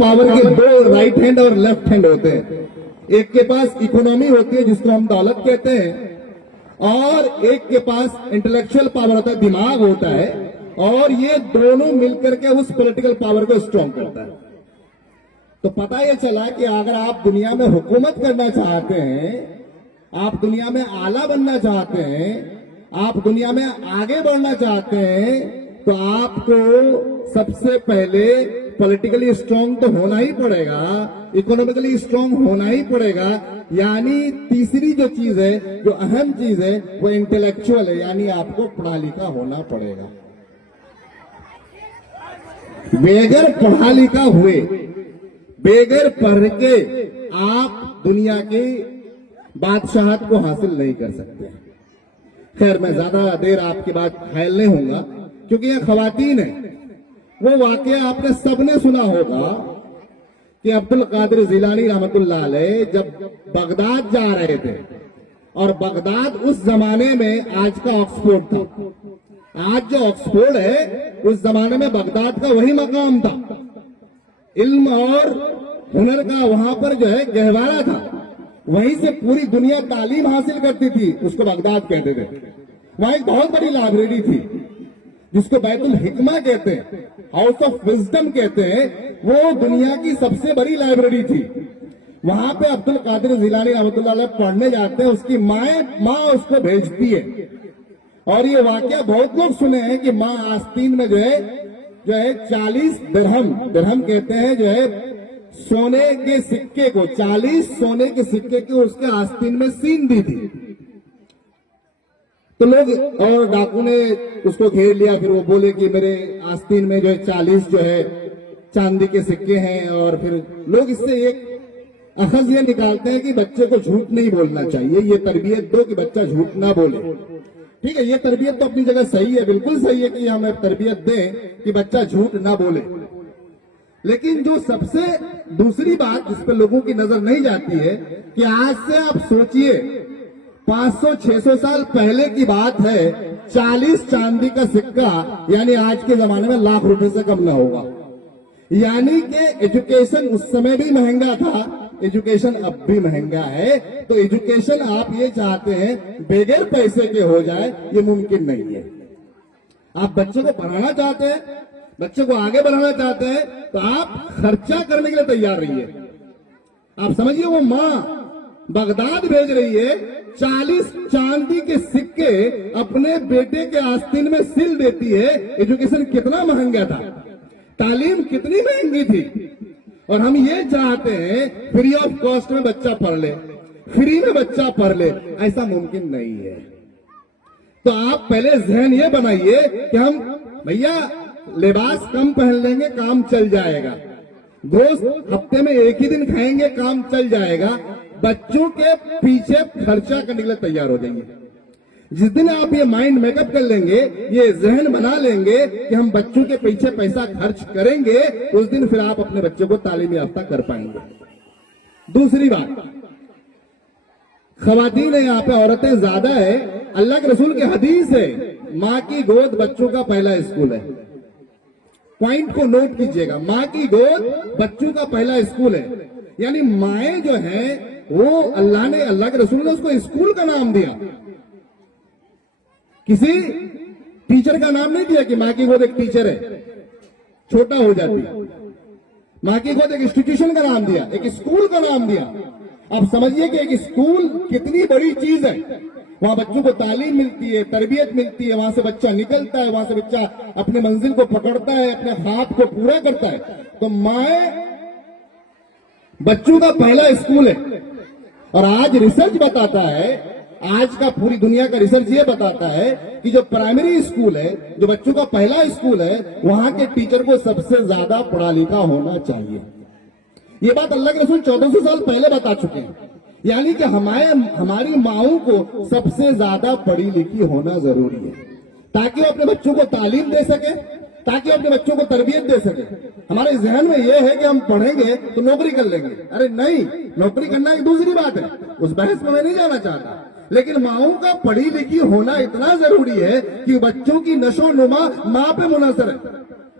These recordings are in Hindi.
पावर के दो राइट हैंड और लेफ्ट हैंड होते हैं। एक के पास इकोनॉमी होती है जिसको हम दौलत कहते हैं, और एक के पास इंटेलेक्चुअल पावर होता है, दिमाग होता है, और ये दोनों मिलकर के उस पॉलिटिकल पावर को स्ट्रांग करता है। तो पता ये चला कि अगर आप दुनिया में हुकूमत करना चाहते हैं, आप दुनिया में आला बनना चाहते हैं, आप दुनिया में आगे बढ़ना चाहते हैं, तो आपको सबसे पहले पॉलिटिकली स्ट्रांग तो होना ही पड़ेगा, इकोनॉमिकली स्ट्रांग होना ही पड़ेगा। यानी तीसरी जो चीज है, जो अहम चीज है, वो इंटेलेक्चुअल है, यानी आपको पढ़ा लिखा होना पड़ेगा। बेगर पढ़ा लिखा हुए, बेगर पढ़ के आप दुनिया की बादशाहत को हासिल नहीं कर सकते। खैर, मैं ज्यादा देर आपकी बात हायल नहीं होऊंगा, क्योंकि ये खवातीन है। वो वाकया आपने सबने सुना होगा कि अब्दुल कादिर जिलानी रहमतुल्लाह अलैह जब बगदाद जा रहे थे, और बगदाद उस जमाने में आज का ऑक्सफोर्ड था। आज जो ऑक्सफोर्ड है, उस जमाने में बगदाद का वही मकाम था। इल्म और हुनर का वहां पर जो है गहवारा था। वहीं से पूरी दुनिया तालीम हासिल करती थी, उसको बगदाद कहते थे। वहां एक बहुत बड़ी लाइब्रेरी थी जिसको बैतुल हिकमा कहते हैं, हाउस ऑफ विजडम कहते हैं। वो दुनिया की सबसे बड़ी लाइब्रेरी थी। वहां पे अब्दुल कादिर जिलानी रहमतुल्लाह अलैह पढ़ने जाते हैं, उसकी माँ उसको भेजती है। और ये वाकया बहुत लोग सुने हैं कि माँ आस्तीन में जो है 40 दिरहम कहते हैं, जो है सोने के सिक्के को, 40 सोने के सिक्के को उसके आस्तीन में सीन दी थी। तो लोग और डाकू ने उसको घेर लिया। फिर वो बोले कि मेरे आस्तीन में जो है 40 जो है चांदी के सिक्के हैं। और फिर लोग इससे एक अखज ये निकालते हैं कि बच्चे को झूठ नहीं बोलना चाहिए, ये तरबियत दो कि बच्चा झूठ ना बोले। ठीक है, ये तरबियत तो अपनी जगह सही है, बिल्कुल सही है कि हमें तरबियत दें कि बच्चा झूठ ना बोले। लेकिन जो सबसे दूसरी बात जिस पर लोगों की नजर नहीं जाती है कि आज से आप सोचिए 500-600 साल पहले की बात है, 40 चांदी का सिक्का यानी आज के जमाने में लाख रुपए से कम ना होगा। यानी कि एजुकेशन उस समय भी महंगा था, एजुकेशन अब भी महंगा है। तो एजुकेशन आप ये चाहते हैं बगैर पैसे के हो जाए, ये मुमकिन नहीं है। आप बच्चे को पढ़ाना चाहते हैं, बच्चे को आगे बढ़ाना चाहते हैं, तो आप खर्चा करने के लिए तैयार रहिए। आप समझिए, वो माँ बगदाद भेज रही है, 40 चांदी के सिक्के अपने बेटे के आस्तीन में सिल देती है। एजुकेशन कितना महंगा था, तालीम कितनी महंगी थी। और हम ये चाहते हैं फ्री ऑफ कॉस्ट में बच्चा पढ़ ले, फ्री में बच्चा पढ़ ले। ऐसा मुमकिन नहीं है। तो आप पहले जहन ये बनाइए कि हम भैया लिबास कम पहन लेंगे, काम चल जाएगा। गोश्त हफ्ते में एक ही दिन खाएंगे, काम चल जाएगा। बच्चों के पीछे खर्चा करने के लिए तैयार हो जाएंगे। जिस दिन आप ये माइंड मेकअप कर लेंगे, ये जहन बना लेंगे कि हम बच्चों के पीछे पैसा खर्च करेंगे, उस दिन फिर आप अपने बच्चों को तालीम याफ्ता कर पाएंगे। दूसरी बात, खवातीन है यहाँ पे, औरतें ज्यादा है। अल्लाह के रसूल की हदीस है, माँ की गोद बच्चों का पहला स्कूल है। पॉइंट को नोट कीजिएगा, माँ की गोद बच्चों का पहला स्कूल है। यानी माएँ जो है वो अल्लाह के रसूल ने उसको स्कूल का नाम दिया, किसी टीचर का नाम नहीं दिया कि माँ की गोद एक टीचर है, छोटा हो जाती। माँ की गोद एक इंस्टीट्यूशन का नाम दिया, एक स्कूल का नाम दिया। अब समझिए कि एक स्कूल कितनी बड़ी चीज है। वहां बच्चों को तालीम मिलती है, तरबियत मिलती है, वहां से बच्चा निकलता है, वहां से बच्चा अपने मंजिल को पकड़ता है, अपने ख्वाब को पूरा करता है। तो माँ बच्चों का पहला स्कूल है। और आज रिसर्च बताता है, आज का पूरी दुनिया का रिसर्च ये बताता है कि जो प्राइमरी स्कूल है, जो बच्चों का पहला स्कूल है, वहां के टीचर को सबसे ज्यादा पढ़ा लिखा होना चाहिए। ये बात अल्लाह के रसूल 1400 साल पहले बता चुके हैं। यानी कि हमारी माओं को सबसे ज्यादा पढ़ी लिखी होना जरूरी है, ताकि वो अपने बच्चों को तालीम दे सके, ताकि अपने बच्चों को तरबियत दे सके। हमारे जहन में यह है कि हम पढ़ेंगे तो नौकरी कर लेंगे। अरे नहीं, नौकरी करना एक दूसरी बात है, उस बहस में मैं नहीं जाना चाहता। लेकिन माओं का पढ़ी लिखी होना इतना जरूरी है कि बच्चों की नशो नुमा माँ पे मुनहसर है।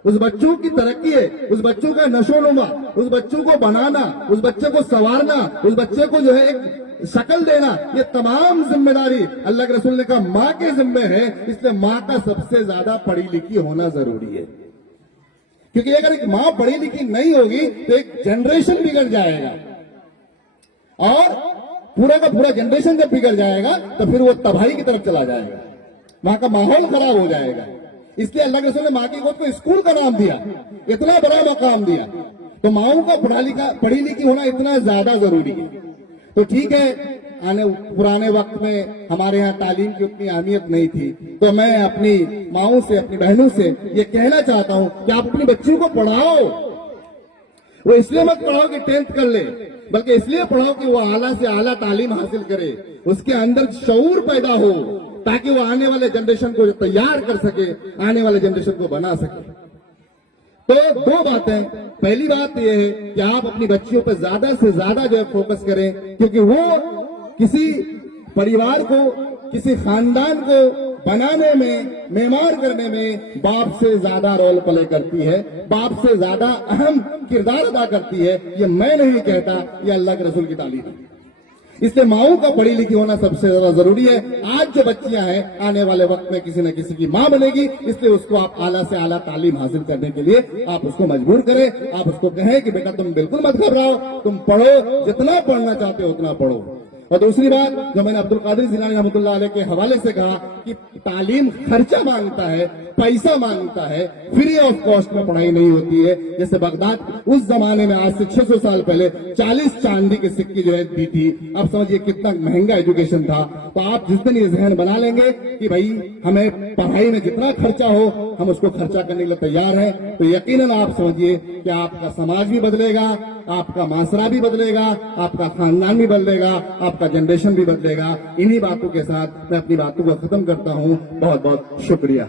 उस बच्चों की तरक्की है, उस बच्चों का नशोनुमा, उस बच्चों को बनाना, उस बच्चे को संवारना, उस बच्चे को जो है एक शक्ल देना, ये तमाम जिम्मेदारी अल्लाह के रसूल ने कहा माँ के जिम्मे है। इसलिए माँ का सबसे ज्यादा पढ़ी लिखी होना जरूरी है, क्योंकि अगर एक माँ पढ़ी लिखी नहीं होगी तो एक जनरेशन बिगड़ जाएगा, और पूरा का पूरा जनरेशन जब बिगड़ जाएगा तो फिर वो तबाही की तरफ चला जाएगा, वहां का माहौल खराब हो जाएगा। इसलिए अल्लाह के रसूल ने माँ की गोद को स्कूल का नाम दिया, इतना बड़ा मकाम दिया। तो माओं का पढ़ी लिखी होना इतना ज्यादा जरूरी है। तो ठीक है, पुराने वक्त में हमारे यहाँ तालीम की उतनी अहमियत नहीं थी, तो मैं अपनी माओं से, अपनी बहनों से ये कहना चाहता हूं कि आप अपनी बच्चियों को पढ़ाओ। वो इसलिए मत पढ़ाओ कि 10th कर ले, बल्कि इसलिए पढ़ाओ कि वो आला से आला तालीम हासिल करे, उसके अंदर शऊर पैदा हो, ताकि वो आने वाले जनरेशन को तैयार कर सके, आने वाले जनरेशन को बना सके। तो दो बातें, पहली बात यह है कि आप अपनी बच्चियों पर ज्यादा से ज्यादा जो है फोकस करें, क्योंकि वो किसी परिवार को, किसी खानदान को बनाने में, मेमार करने में बाप से ज्यादा रोल प्ले करती है, बाप से ज्यादा अहम किरदार अदा करती है। ये मैं नहीं कहता, ये अल्लाह के रसूल की तालीम है। इसलिए माओं का पढ़ी लिखी होना सबसे ज्यादा जरूरी है। आज जो बच्चियां हैं, आने वाले वक्त में किसी न किसी की मां बनेगी, इसलिए उसको आप आला से आला तालीम हासिल करने के लिए आप उसको मजबूर करें। आप उसको कहें कि बेटा तुम बिल्कुल मत घबराओ, तुम पढ़ो, जितना पढ़ना चाहते हो उतना पढ़ो। और दूसरी बात जो मैंने अब्दुल कादिर जिलानी रहमतुल्लाह अलैह के हवाले से कहा कि तालीम खर्चा मांगता है, पैसा मांगता है, फ्री ऑफ कॉस्ट में पढ़ाई नहीं होती है। जैसे बगदाद उस जमाने में, आज से 600 साल पहले 40 चांदी के सिक्के जो है दी थी। अब समझिए कितना महंगा एजुकेशन था। तो आप जिस दिन ये जहन बना लेंगे कि भाई हमें पढ़ाई में जितना खर्चा हो हम उसको खर्चा करने के लिए तैयार हैं, तो यकीनन आप समझिए कि आपका समाज भी बदलेगा, आपका माशरा भी बदलेगा, आपका खानदान भी बदलेगा, आपका जनरेशन भी बदलेगा। इन्हीं बातों के साथ मैं अपनी बातों को खत्म करता हूं। बहुत बहुत शुक्रिया।